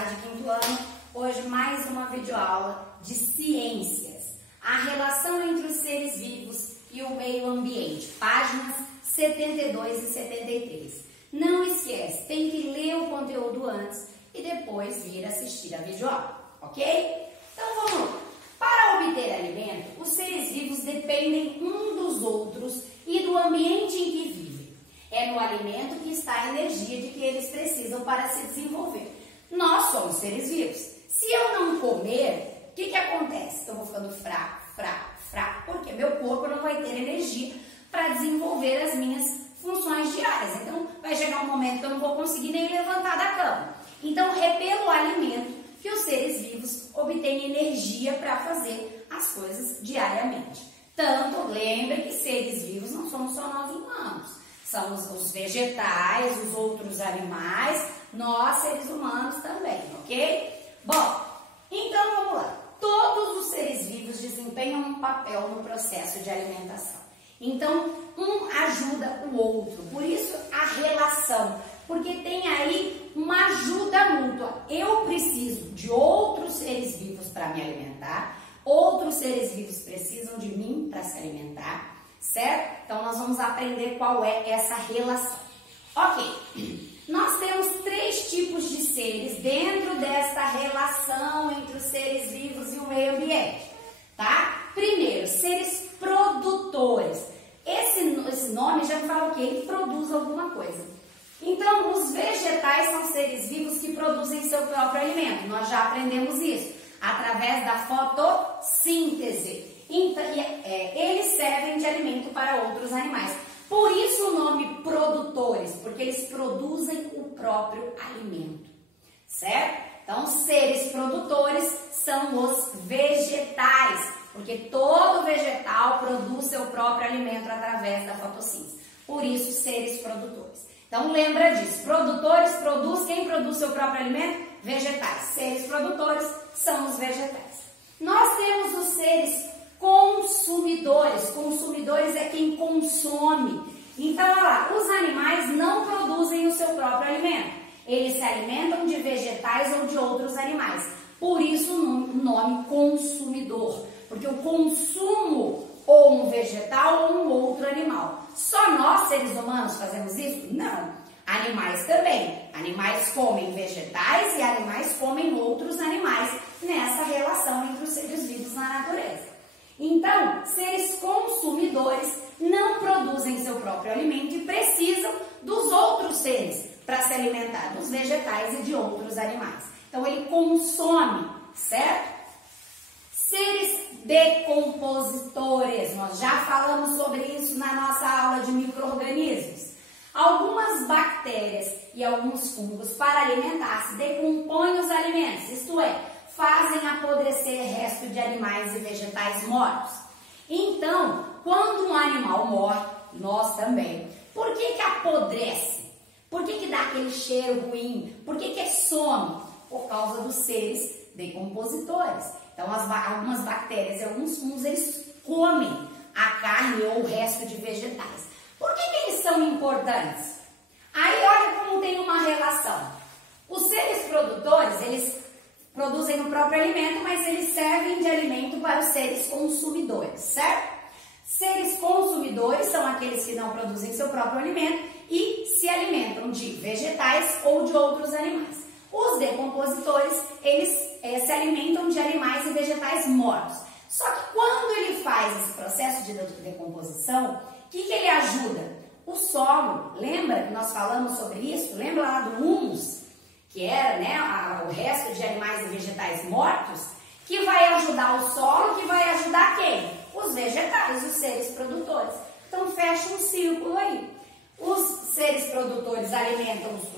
tarde, quinto ano. Hoje mais uma videoaula de ciências. A relação entre os seres vivos e o meio ambiente. Páginas 72 e 73. Não esquece, tem que ler o conteúdo antes e depois vir assistir a videoaula, ok? Então vamos lá. Para obter alimento, os seres vivos dependem uns dos outros e do ambiente em que vivem. É no alimento que está a energia de que eles precisam para se desenvolver. Nós somos seres vivos. Se eu não comer, o que acontece? Eu vou ficando fraco, porque meu corpo não vai ter energia para desenvolver as minhas funções diárias. Então, vai chegar um momento que eu não vou conseguir nem levantar da cama. Então, é pelo alimento que os seres vivos obtêm energia para fazer as coisas diariamente. Tanto, lembre que seres vivos não somos só nós humanos. São os vegetais, os outros animais, nós seres humanos também, ok? Bom, então vamos lá. Todos os seres vivos desempenham um papel no processo de alimentação. Então, um ajuda o outro, por isso a relação, porque tem aí uma ajuda mútua. Eu preciso de outros seres vivos para me alimentar, outros seres vivos precisam de mim para se alimentar, certo? Então, nós vamos aprender qual é essa relação. Ok, nós temos 3 tipos de seres dentro desta relação entre os seres vivos e o meio ambiente, tá? Primeiro, seres produtores. Esse nome já fala que ele produz alguma coisa. Então, os vegetais são seres vivos que produzem seu próprio alimento. Nós já aprendemos isso através da fotossíntese. Então, eles servem de alimento para outros animais. Por isso o nome produtores, porque eles produzem o próprio alimento, certo? Então, seres produtores são os vegetais, porque todo vegetal produz seu próprio alimento através da fotossíntese. Por isso, seres produtores. Então, lembra disso. Produtores produz, quem produz seu próprio alimento? Vegetais. Seres produtores são os vegetais. Nós temos os seres consumidores. Consumidores é quem consome. Então, olha lá, os animais não produzem o seu próprio alimento. Eles se alimentam de vegetais ou de outros animais. Por isso o nome consumidor. Porque eu consumo ou um vegetal ou um outro animal. Só nós, seres humanos, fazemos isso? Não. Animais também. Animais comem vegetais e animais comem outros animais nessa relação entre os seres vivos na natureza. Então, seres consumidores não produzem seu próprio alimento e precisam dos outros seres para se alimentar, dos vegetais e de outros animais. Então, ele consome, certo? Seres decompositores, nós já falamos sobre isso na nossa aula de micro-organismos. Algumas bactérias e alguns fungos, para alimentar-se, decompõem os alimentos, isto é, fazem apodrecer resto de animais e vegetais mortos. Então, quando um animal morre, nós também, por que apodrece? Por que dá aquele cheiro ruim? Por que some? Por causa dos seres decompositores. Então, algumas bactérias e alguns fungos, eles comem a carne ou o resto de vegetais. Por que eles são importantes? Aí, olha como tem uma relação. Os seres produtores, eles produzem o próprio alimento, mas eles servem de alimento para os seres consumidores, certo? Seres consumidores são aqueles que não produzem seu próprio alimento e se alimentam de vegetais ou de outros animais. Os decompositores, eles se alimentam de animais e vegetais mortos. Só que quando ele faz esse processo de decomposição, o que ele ajuda? O solo. Lembra que nós falamos sobre isso? Lembra lá do humus? Que era, né, o resto de animais e vegetais mortos, que vai ajudar o solo, que vai ajudar quem? Os vegetais, os seres produtores. Então, fecha um círculo aí. Os seres produtores alimentam os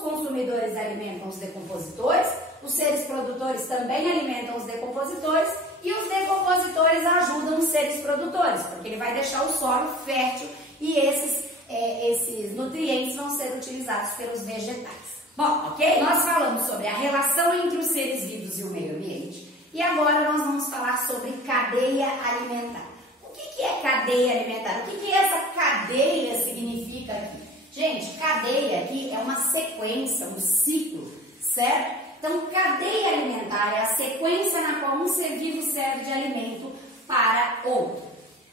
consumidores alimentam os decompositores, os seres produtores também alimentam os decompositores e os decompositores ajudam os seres produtores, porque ele vai deixar o solo fértil e esses nutrientes vão ser utilizados pelos vegetais. Bom, ok? Nós falamos sobre a relação entre os seres vivos e o meio ambiente e agora nós vamos falar sobre cadeia alimentar. O que é cadeia alimentar? O que essa cadeia significa aqui? Gente, cadeia aqui é uma sequência, um ciclo certo? Então, cadeia alimentar é a sequência na qual um ser vivo serve de alimento para outro.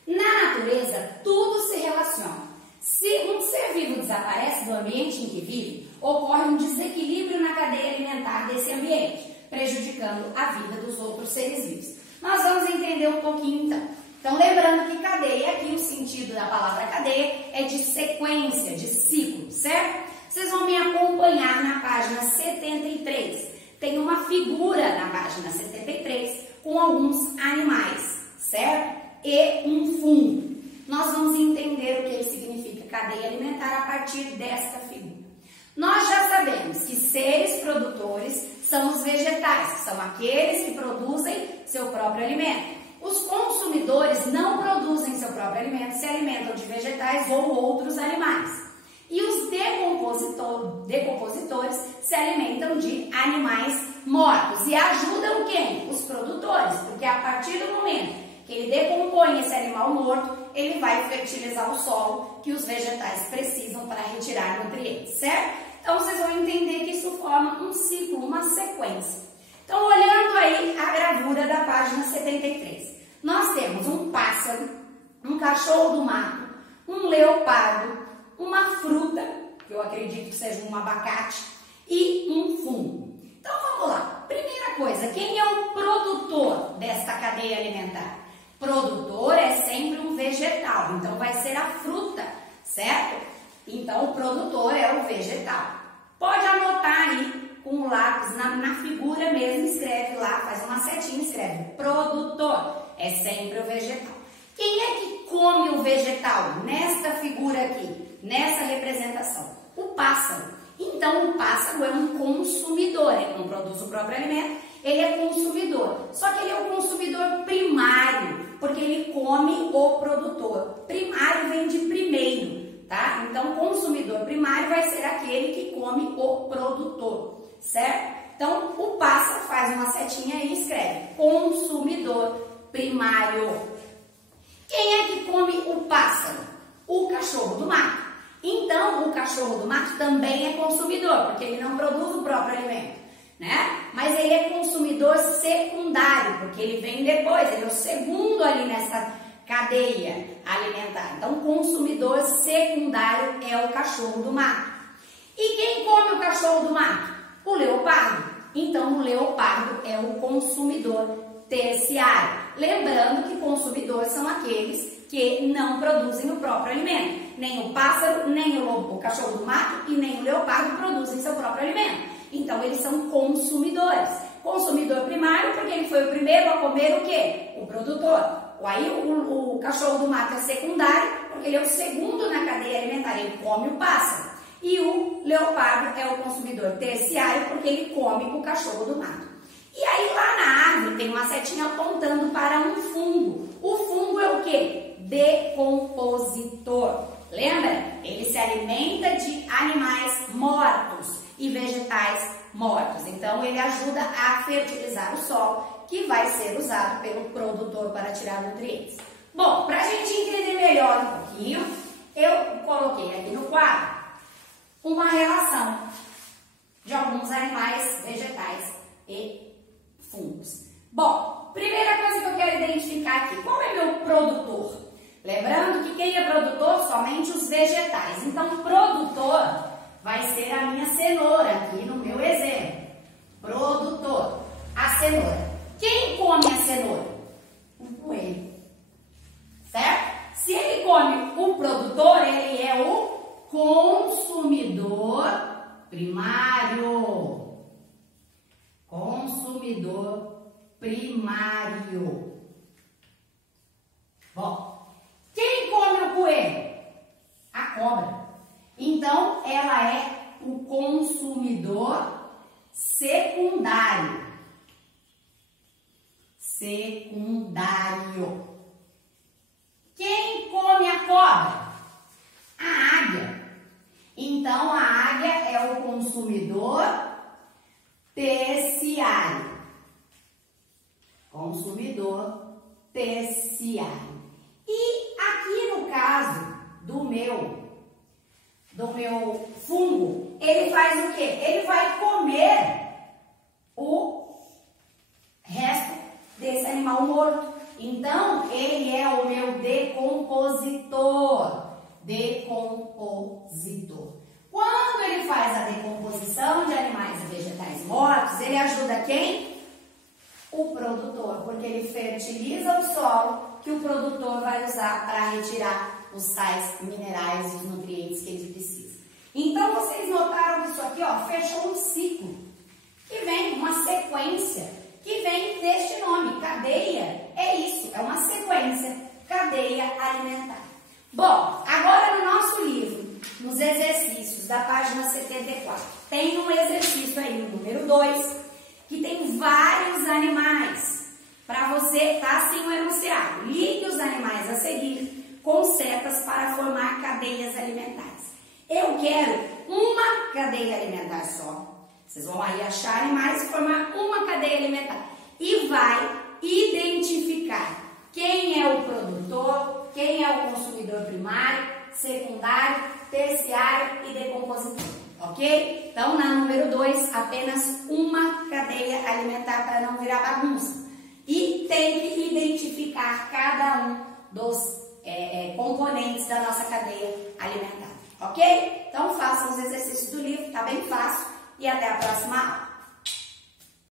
Na natureza, tudo se relaciona. Se um ser vivo desaparece do ambiente em que vive, ocorre um desequilíbrio na cadeia alimentar desse ambiente, prejudicando a vida dos outros seres vivos. Nós vamos entender um pouquinho então. Então, lembrando que cadeia, aqui o sentido da palavra cadeia é de sequência, de ciclo, certo? Vocês vão me acompanhar na página 73. Tem uma figura na página 73 com alguns animais, certo? E um fungo. Nós vamos entender o que significa cadeia alimentar a partir desta figura. Nós já sabemos que seres produtores são os vegetais, são aqueles que produzem seu próprio alimento. Os consumidores não produzem seu próprio alimento, se alimentam de vegetais ou outros animais. E os decompositores se alimentam de animais mortos e ajudam quem? Os produtores, porque a partir do momento que ele decompõe esse animal morto, ele vai fertilizar o solo que os vegetais precisam para retirar nutrientes, certo? Então, vocês vão entender que isso forma um ciclo, uma sequência. Então, olhando aí a gravura da página 73, nós temos um pássaro, um cachorro do mato, um leopardo, uma fruta, que eu acredito que seja um abacate, e um fungo. Então, vamos lá. Primeira coisa, quem é o produtor desta cadeia alimentar? Produtor é sempre um vegetal, então vai ser a fruta, certo? Então, o produtor é o vegetal. Pode anotar aí com o lápis, na figura mesmo, escreve lá, faz uma setinha, escreve produtor, é sempre o vegetal. Quem é que come o vegetal nesta figura aqui, nessa representação? O pássaro. Então, o pássaro é um consumidor, ele não produz o próprio alimento, ele é consumidor. Só que ele é o consumidor primário, porque ele come o produtor. Primário vem de primeiro, tá? Então, consumidor primário vai ser aquele que come o produtor, certo? Então, o pássaro faz uma setinha aí e escreve consumidor primário. Quem é que come o pássaro? O cachorro do mato. Então, o cachorro do mato também é consumidor, porque ele não produz o próprio alimento, né? Mas ele é consumidor secundário, porque ele vem depois, ele é o segundo ali nessa cadeia alimentar. Então, consumidor secundário é o cachorro do mato. E quem come o cachorro do mato? O leopardo. Então, o leopardo é o consumidor terciário. Lembrando que consumidores são aqueles que não produzem o próprio alimento. Nem o pássaro, nem o cachorro do mato e nem o leopardo produzem seu próprio alimento. Então, eles são consumidores. Consumidor primário, porque ele foi o primeiro a comer o quê? O produtor. Aí, o cachorro do mato é secundário, porque ele é o segundo na cadeia alimentar, ele come o pássaro. E o leopardo é o consumidor terciário, porque ele come o cachorro do mato. E aí, lá na árvore, tem uma setinha apontando para um fungo. O fungo é o quê? Decompositor. Lembra? Ele se alimenta de animais mortos e vegetais mortos. Então, ele ajuda a fertilizar o solo, que vai ser usado pelo produtor para tirar nutrientes. Bom, para a gente entender melhor um pouquinho, eu coloquei aqui no quadro uma relação de alguns animais, vegetais e fungos. Bom, primeira coisa que eu quero identificar aqui, qual é meu produtor? Lembrando que quem é produtor? Somente os vegetais. Então, produtor vai ser a minha cenoura aqui no meu exemplo. Produtor, a cenoura. Quem come a cenoura? O coelho. Certo? Se ele come o produtor, ele é o consumidor primário. Consumidor primário. Bom, quem come o coelho? A cobra. Então, ela é o consumidor secundário. Secundário. Quem come a cobra? A águia. Então, a águia é o consumidor terciário. Consumidor terciário. E aqui no caso do meu fungo, ele faz o quê? Ele vai comer Então, ele é o meu decompositor. Decompositor. Quando ele faz a decomposição de animais e vegetais mortos, ele ajuda quem? O produtor, porque ele fertiliza o solo que o produtor vai usar para retirar os sais minerais e os nutrientes que ele precisa. Então, vocês notaram que isso aqui, ó, fechou um ciclo, que vem uma sequência, que vem deste nome, cadeia. É isso, é uma sequência, cadeia alimentar. Bom, agora no nosso livro, nos exercícios da página 74, tem um exercício aí, o número 2, que tem vários animais. Para você, tá assim o enunciado. Ligue os animais a seguir com setas para formar cadeias alimentares. Eu quero uma cadeia alimentar só. Vocês vão aí achar animais e formar uma cadeia alimentar. E vai identificar quem é o produtor, quem é o consumidor primário, secundário, terciário e decompositor. Ok? Então, na número 2, apenas uma cadeia alimentar para não virar bagunça. E tem que identificar cada um dos componentes da nossa cadeia alimentar. Ok? Então, façam os exercícios do livro, tá bem fácil. E até a próxima aula.